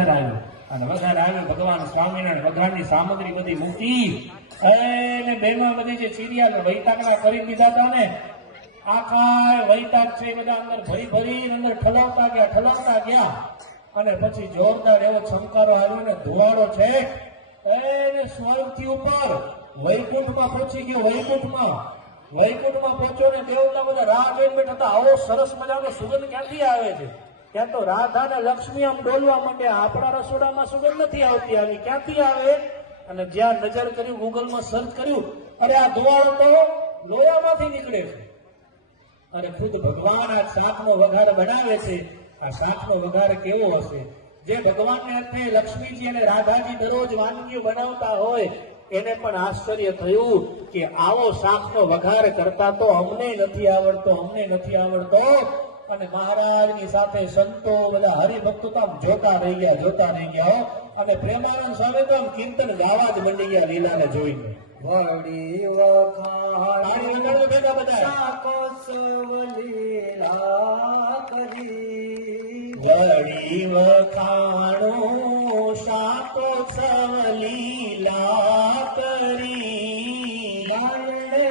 વઘાર આવ્યો અને વઘાર આવ્યો ભગવાન સ્વામિનારાયણ વઘારની સામગ્રી બધી મૂકી અને બેમાં બધી જે ચીરિયા વૈતાકડા કરી દીધા હતા ને આખા વૈતાક છે બધા અંદર ભરી ભરી અંદર ઠલવતા ગયા અને પછી જોરદાર એવો છંકારો આવ્યો ને ધુવાડો છે એને સ્વર્ગથી ઉપર વૈકુંઠમાં પહોંચી ગયો વૈકુંઠમાં પહોંચ્યો ને દેવતા બધા રાહ જોઈને બેઠા હતા આવો સરસ મજાનો સુગંધ ક્યાંથી આવે છે ત્યાં તો રાધા ને લક્ષ્મી આમ ડોલવા માંડ્યા આપણા રસોડામાં સુગંધ નથી આવતી આવી ક્યાંથી આવે અને જ્યાં નજર કર્યું ગૂગલમાં સર્ચ કર્યું અરે આ ધુવાડો તો લોયામાંથી નીકળે છે અને ખુદ ભગવાન આ શાકનો વઘાર બનાવે છે આ શાકનો વઘાર કેવો હશે જે ભગવાનને અર્થે લક્ષ્મીજી અને રાધાજી દરરોજ વાનગીઓ બનાવતા હોય એને પણ આશ્ચર્ય થયું કે આવો શાકનો વઘાર કરતા તો અમને નથી આવડતો અને મહારાજની સાથે સંતો બધા હરિભક્તો તો આમ જોતા રહી ગયા અને પ્રેમાનંદ સ્વામી તો આમ કીર્તન ગાવા જ મંડી ગયા લીલાને જોઈને વળી વખાણ શાકો સવલીલા કરી વળી વખાણો શાકો સવલીલા કરી બંને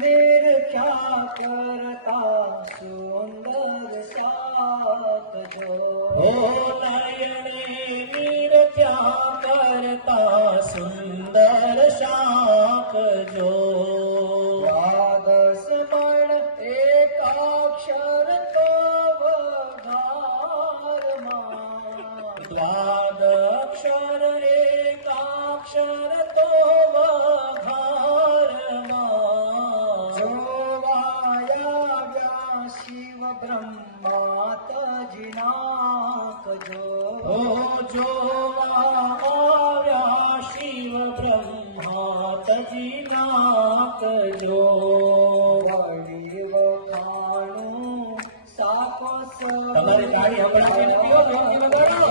નિરખ્યા કરતા સુંદર શાક જો નયને નિરખ્યા કરતા સુંદર શાક જો સ્મરણ એકાક્ષર તો વઘારમાં દ્વાદક્ષર એકાક્ષર તો વઘારમાં જોવાયા શિવ બ્રહ્મા તજનાક જોવા આવ્યા શિવ બ્રહ્મા તજનાક જો વળી વખાણું શાકો તમારી ગાડી હમણાં નથી હો, જોરથી વગાડો.